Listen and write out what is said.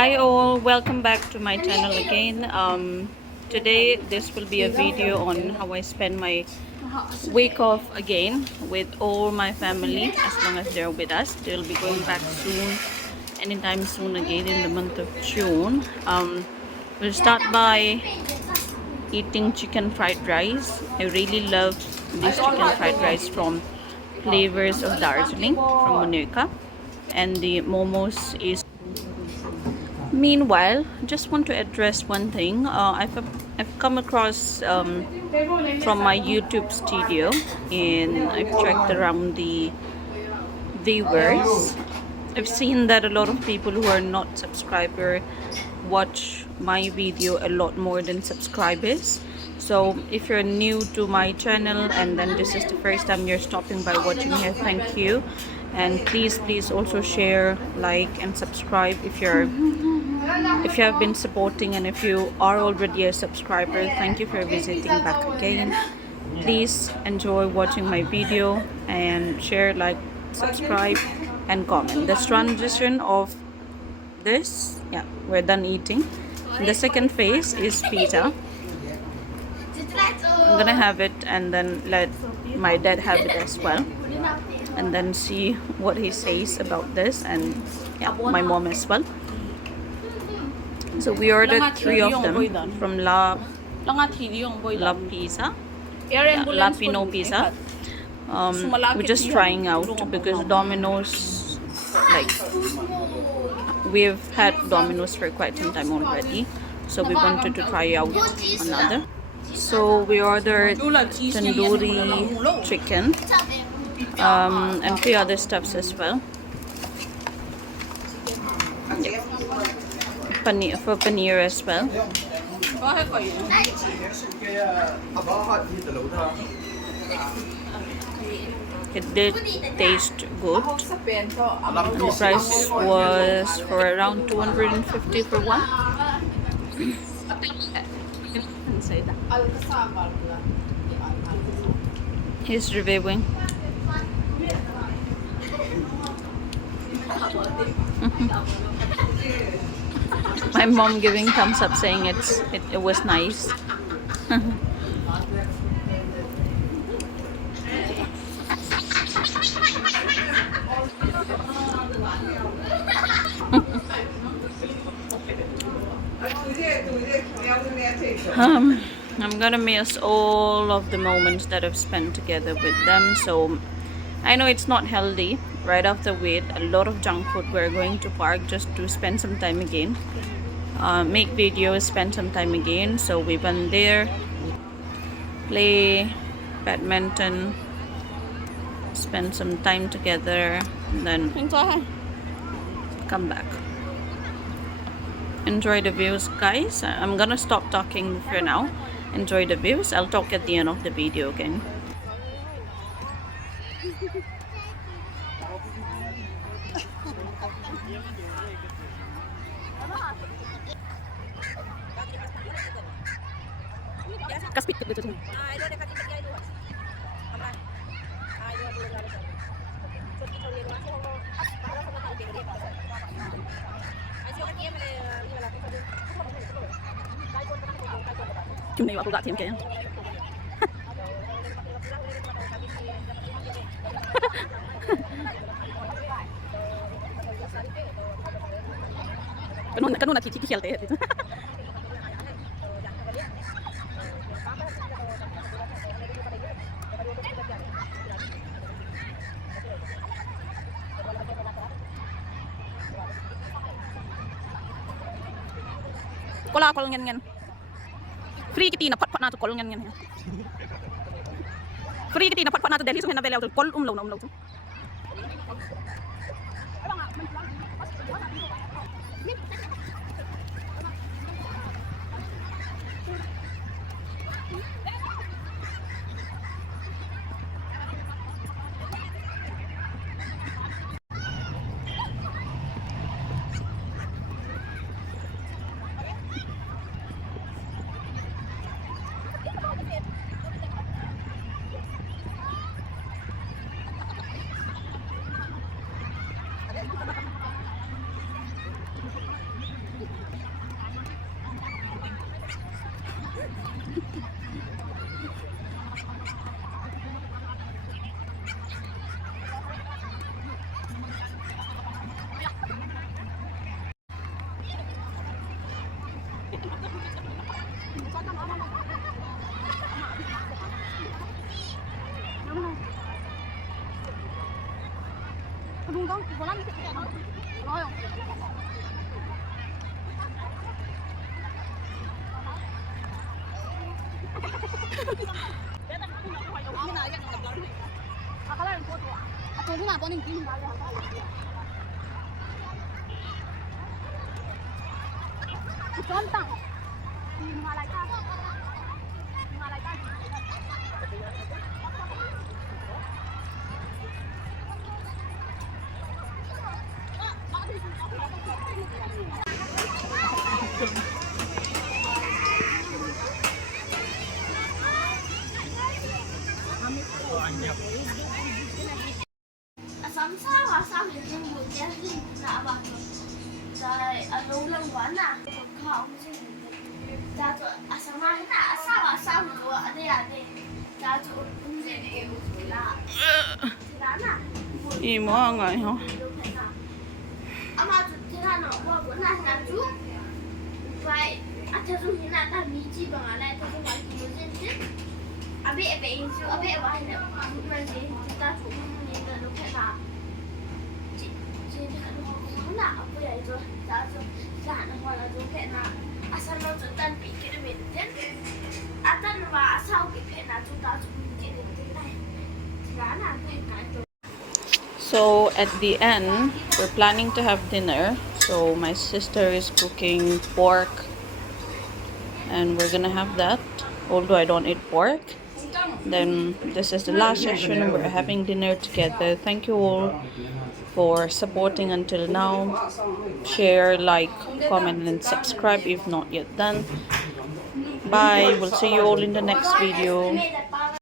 Hi all, welcome back to my channel again. Today this will be a video on how I spend my week off again with all my family. As long as they're with us, they'll be going back soon, anytime soon again in the month of June. We'll start by eating chicken fried rice. I really love this chicken fried rice from Flavors of Darjeeling from Monica, and the momos is. Meanwhile, just want to address one thing. I've come across from my YouTube studio, and I've checked around the viewers. I've seen that a lot of people who are not subscriber watch my video a lot more than subscribers. So if you're new to my channel and then this is the first time you're stopping by watching here, thank you. And please also share, like, and subscribe if you have been supporting, and if you are already a subscriber, thank you for visiting back again. Please enjoy watching my video and share, like, subscribe and comment. This transition of this, yeah, we're done eating. The second phase is pizza. I'm gonna have it and then let my dad have it as well, and then see what he says about this, and yeah, my mom as well. So we ordered 3 of them from La Pizza, yeah, La Pino Pizza. We're just trying out because Domino's, like, we've had Domino's for quite some time already, so we wanted to try out another. So we ordered tandoori chicken and 3 other stuffs as well. Yeah. Paneer as well. It did taste good, and the price was for around 250 for one. He's reviewing. My mom giving thumbs up, saying it was nice. I'm gonna miss all of the moments that I've spent together with them. So I know it's not healthy. Right after we ate a lot of junk food, we're going to park just to spend some time again, make videos, spend some time again. So we went there, play badminton, spend some time together, and then come back. Enjoy the views, guys. I'm gonna stop talking for now. Enjoy the views. I'll talk at the end of the video again. Chung này aku gak thêm kayaknya. Kanun na kiki helte itu. Kola kol ngen. Free kiti na pat na to kol ngen. Free kiti na pat na to deli so na belaw to kol umlaw to. Sắm sao à sao thì riêng một cái gì dạ bảo rồi ở đâu lần quán à một không ra rồi à sao mai à sao rồi ở đây ra rồi cũng gì để là à Im mo ngồi hả? ama thế là nó qua bữa nay là chú vậy à thế rồi hiện tại ta mi chi bằng ở đây tôi nói gì mới dân chứ à biết chứ à biết vậy nè mà gì ta chủ nhìn là lúc nào chị nó là ở đây rồi ra rồi ra nó gọi là lúc nào à sao nó chúng ta bị cái mình thế à tân và sau cái nào chúng ta chúng mình cái này giá là cái rồi. So at the end, we're planning to have dinner. So my sister is cooking pork, and we're gonna have that. Although I don't eat pork. Then this is the last session. We're having dinner together. Thank you all for supporting until now. Share, like, comment, and subscribe if not yet done. Bye. We'll see you all in the next video.